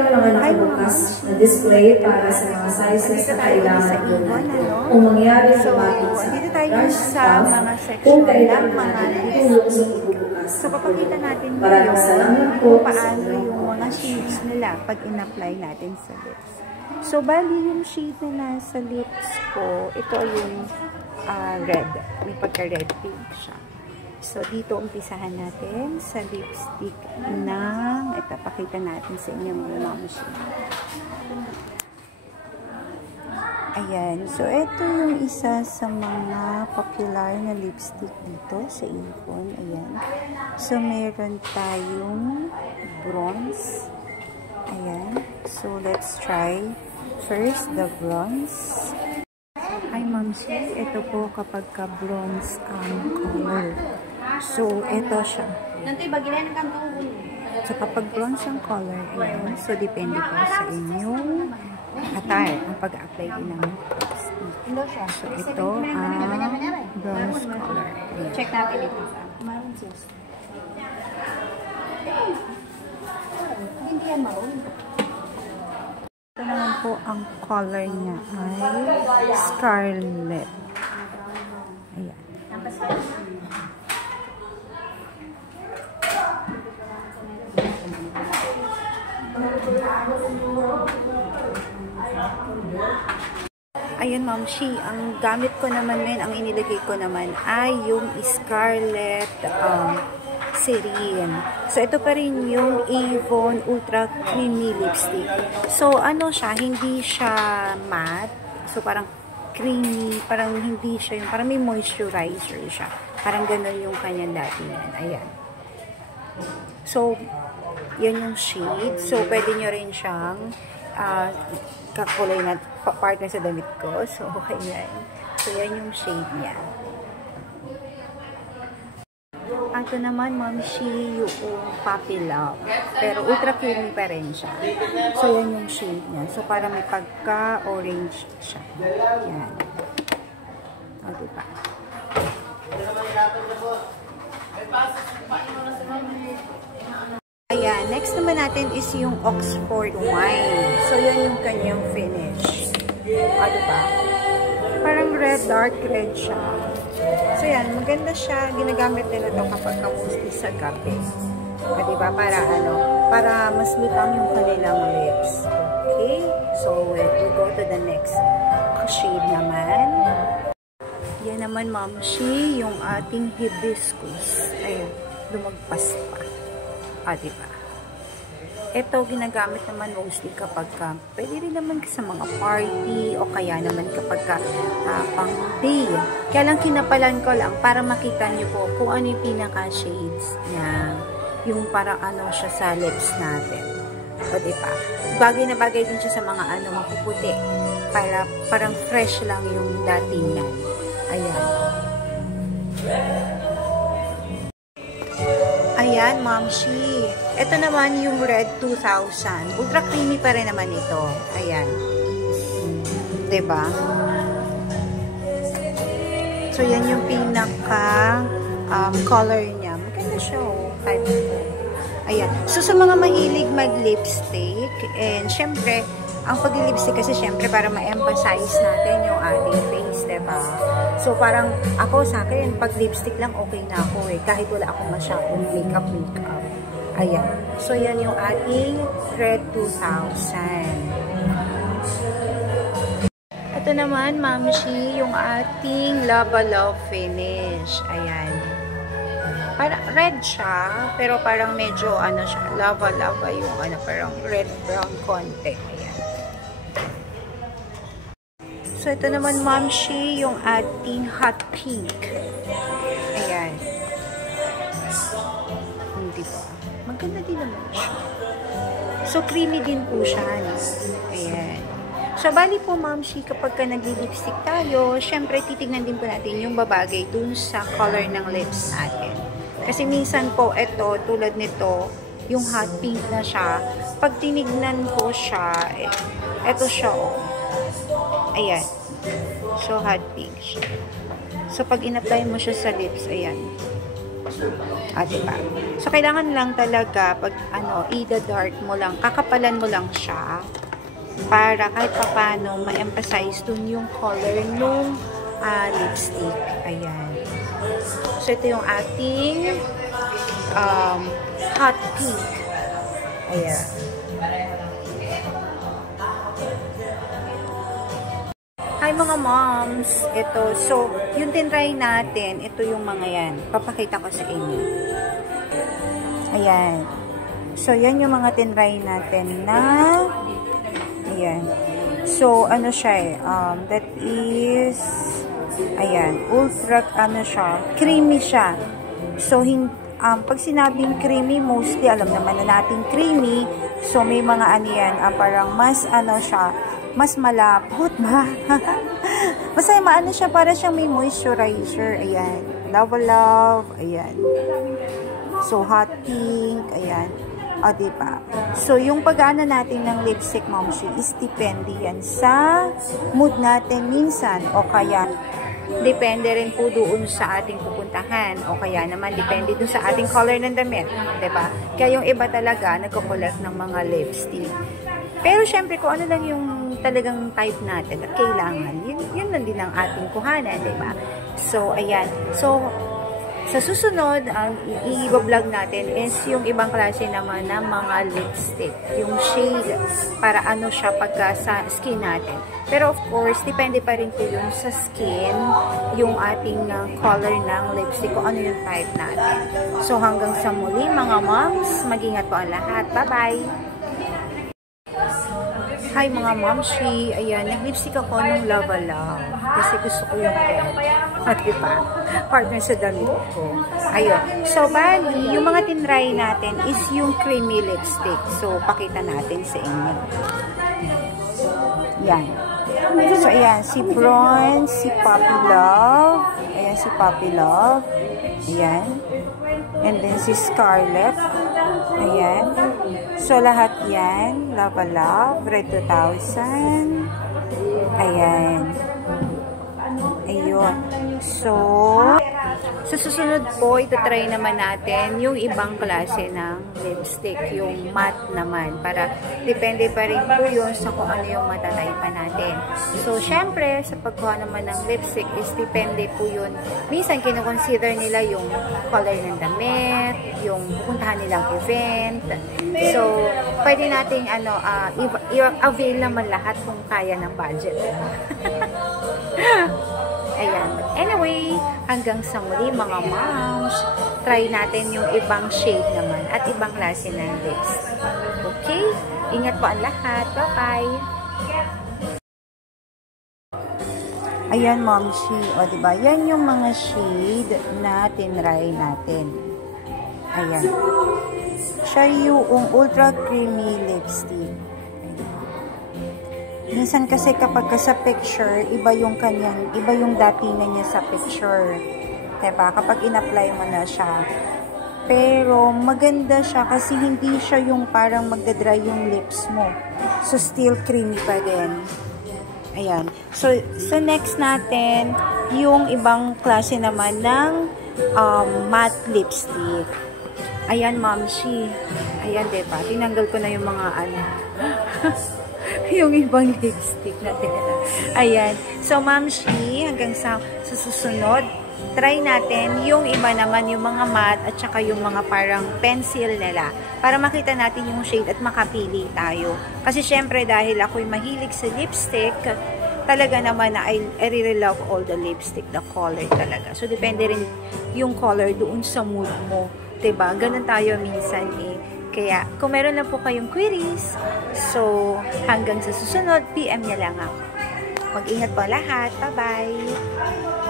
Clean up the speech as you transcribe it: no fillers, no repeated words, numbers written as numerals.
Mga nakabukas na display para sa mga sizes na kailangan po natin. Kung mangyari lumapit sa branch staff, kung kailangan natin tulong sa pagbubukas. So, papakita natin kung paano yung mga shades nila pag in-apply natin sa lips. So, bali yung shade na nasa lips ko, ito yung red. May pagka-red pink siya. So, dito umpisahan natin sa lipstick ng, ito, pakita natin sa inyo mga mamshi. Ayan. So, ito yung isa sa mga popular na lipstick dito sa Avon. Ayan. So, meron tayong bronze. Ayan. So, let's try first the bronze. Ay, mamshi, ito po kapag ka-bronze ang color. So, ito siya. So, kapag bronze ang color, ayan. So, depende po sa inyong attire ang pag-apply din ng lipstick. So, ito ang bronze color. Ayan. Check natin ito. Hindi yan maroon. Ito naman po ang color niya ay scarlet. Ayan. Ayan, mamshi, ang gamit ko naman ngayon, ang inilagay ko naman ay yung Scarlet Serene. So, ito pa rin yung Avon Ultra Creamy Lipstick. So, ano siya, hindi siya matte. So, parang creamy, parang hindi siya, parang may moisturizer siya. Parang gano'n yung kanyang datingan. Ayan. So, yan yung shade. So, pwede nyo rin siyang kakulay na partner sa damit ko. So, okay yan. So, yan yung shade niya. Ito naman, mamshi, yung Puppy Love. Pero, ultra creamy pa rin siya. So, yan yung shade niya. So, para may pagka-orange siya. Yan. O, diba? Ayan, next naman natin is yung Oxford Wine. So, yan yung kanyang finish. O, diba? Parang red, dark red siya. So, yan, maganda siya. Ginagamit nila ito kapag mostly sa gabi. O, diba? Para, para mas lutang yung kanilang lips. Okay? So, we go to the next shade naman. Yan naman, mamshi, yung ating hibiscus. Ayan, lumagpas pa. Diba? Ito, ginagamit naman mostly kapag pwede rin naman sa mga party o kaya naman kapag pang day. Kaya lang kinapalan ko lang para makita nyo po kung ano yung pinaka-shades niya. Yung parang ano siya sa lips natin. O, diba? Bagay na bagay din siya sa mga mapuputi. Para, parang fresh lang yung datingan. Ayan. Ayan, mamshi. Ito naman yung Red 2000. Ultra creamy pa rin naman ito. Ayan. Diba? So, yan yung pinaka color niya. Maganda siya, oh. Ayan. So, sa mga mahilig mag-lipstick, and syempre, ang pag-lipstick kasi syempre para ma-emphasize natin yung ating face, diba? So, parang ako sa akin, pag lipstick lang, okay na ako eh. Kahit wala akong masyadong makeup. Ayan. So, yan yung ating Red 2000. Ito naman, mamshi, yung ating Lava Love finish. Ayan. Parang red siya, pero parang medyo, siya, lava-lava yung, parang red-brown konti. Ayan. So, ito naman, mamshi, yung ating hot pink. Ayan. Hindi ba? Maganda din naman siya. So, creamy din po siya. Ayan. So, bali po, mamshi, kapag ka nag-lipstick tayo, syempre, titignan din po natin yung babagay dun sa color ng lips natin. Kasi minsan po, ito, tulad nito, yung hot pink na siya, pag tinignan ko siya, ito siya, oh. Ayan. So, hot pink siya. So, pag in-apply mo siya sa lips, ayan. Diba? So, kailangan lang talaga, pag i-dart mo lang, kakapalan mo lang siya para kahit papano ma-emphasize dun yung color nung lipstick. Ayan. So, ito yung ating hot pink. Ayan. Hi mga moms! Ito, so, yung tinry natin, ito yung mga yan. Papakita ko sa inyo. Ayan. So, yan yung mga tinry natin na ayan. So, ano siya that is ayan, ultra, siya, creamy siya. So, pag sinabing creamy, mostly, alam naman na natin creamy. So, may mga yan, parang mas, siya, mas malapot ba? Masaya maano siya, para siyang may moisturizer. Ayan. Love. Ayan. So, hot pink. Ayan. Diba? So, yung pag-ano natin ng lipstick, Momshi, is depende yan sa mood natin minsan. O kaya, depende rin po doon sa ating pupuntahan. O kaya naman, depende doon sa ating color ng damit. Diba? Kaya yung iba talaga, nagko-collect ng mga lipstick. Pero, syempre, kung ano lang yung talagang type natin at kailangan, yun lang din ang ating kuhanan, diba? So, ayan. So, sa susunod, ang i-vlog natin is yung ibang klase naman ng mga lipstick. Yung shade, para ano siya pagka sa skin natin. Pero, of course, depende pa rin po yun sa skin, yung ating color ng lipstick, kung ano yung type natin. So, hanggang sa muli, mga moms, mag-ingat po ang lahat. Bye-bye! Hi mga momshi, ayan, nag-lipstick ako nung Lava Love kasi gusto ko yung red. Diba? Partner sa damit ko. Ayun. So, bali, yung mga tinry natin is yung creamy lipstick. So, pakita natin sa inyo. Yan. So, ayan, si Bronze, si Puppy Love. Ayan, si Puppy Love. Ayan. And then, si Scarlet. Ayan. So, lahat yan. Lava Love. Red 2000. Ayan. Ayun. So, sa susunod po, ito-try naman natin yung ibang klase ng lipstick. Yung matte naman. Para depende pa rin po yun sa kung ano yung matataypan natin. So, syempre, sa pagkuha naman ng lipstick is depende po yun. Minsan, kinoconsider nila yung color ng damit, yung pupuntahan nilang event. So, pwede nating i-avail naman lahat kung kaya ng budget. Ayan. Anyway, hanggang sa muli mga moms, try natin yung ibang shade naman at ibang klase ng lips. Okay? Ingat po ang lahat. Bye-bye! Ayan, momshi. O, diba? Yan yung mga shade na tinry natin. Ayan. Siya yung ultra creamy lipstick. Minsan kasi kapag sa picture, iba yung datingan niya sa picture. Diba? Kapag in-apply mo na siya. Pero, maganda siya kasi hindi siya yung parang magdadry yung lips mo. So, still creamy pa din. Ayan. So, next natin, yung ibang klase naman ng matte lipstick. Ayan, Momshi. Ayan, diba? Tinanggal ko na yung mga yung ibang lipstick natin. Ayan. So, Momshi, hanggang sa susunod, try natin yung iba naman, yung mga matte at saka yung mga parang pencil nila para makita natin yung shade at makapili tayo. Kasi syempre, dahil ako'y mahilig sa lipstick, talaga naman na I really love all the lipstick, the color talaga. So, depende rin yung color doon sa mood mo. Diba? Ganun tayo minsan eh. Kaya, kung meron lang po kayong queries, so, hanggang sa susunod, PM niya lang ako. Mag-ingat po lahat. Bye-bye!